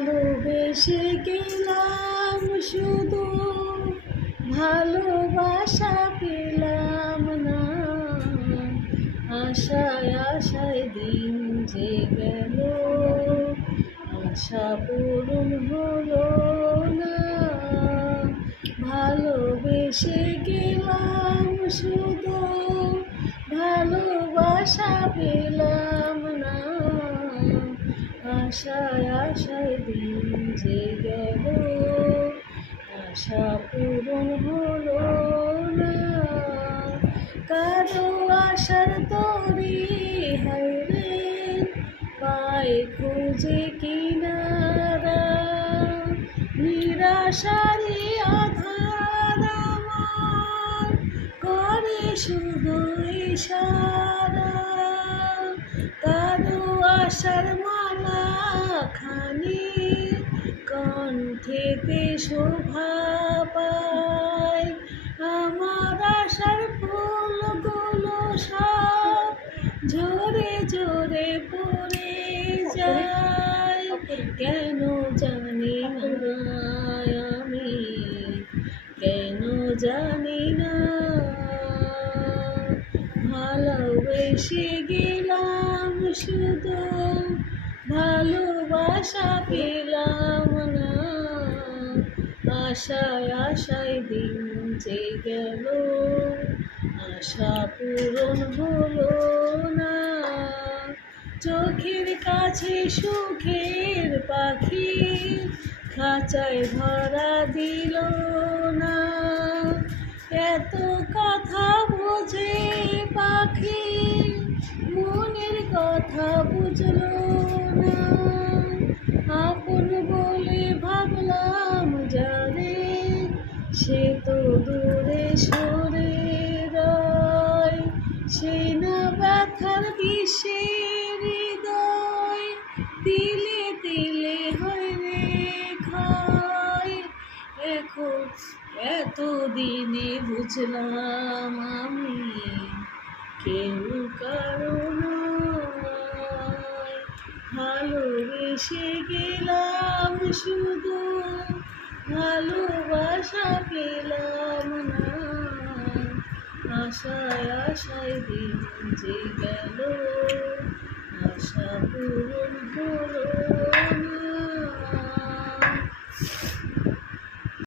ভালোবেসে গেলাম শুধু, ভালোবাসা পেলাম না। আশায় আশায় দিন যে গেল, আশা পূরণ হলো না। ভালোবেসে গেলাম শুধু, ভালোবাসা পেলাম না। আশায় আশায় দিন যে গেল, আশা পূরণ হলো না। কারো আশার তরি হায়রে, পায় খুঁজে কিনারা। নিরাশারি আধার আমার করে শুধু ইশারা। কারো আশার মালা খানি কণ্ঠেতে শোভা পায়। আমার আশার ফুলগুলো সব ঝরে ঝরে পড়ে যায়। কেন জানি না আমি, কেন জানি না। ভালোবেসে গেলাম শুধু, ভালোবাসা পেলাম না। আশায় আশায় দিন যে গেল, আশা পূরণ হলো না। চোখের কাছে সুখের পাখি খাঁচায় ধরা দিল না। এত কথা বোঝে পাখি, মনের কথা বুঝলো না। আপন বলে ভাবলাম যারে, সে তো দূরে সরে রয়। সে না ব্যথার বিষের হৃদয়, তিলে তিলে হয় রে ক্ষয়। এখন এতদিনে বুঝলাম আমি, কেউ কারো নয়। ভালোবেসে গেলাম শুধু, ভালোবাসা পেলাম না। আশায় আশায় দিন যে গেল, আশা পূরণ হলো না।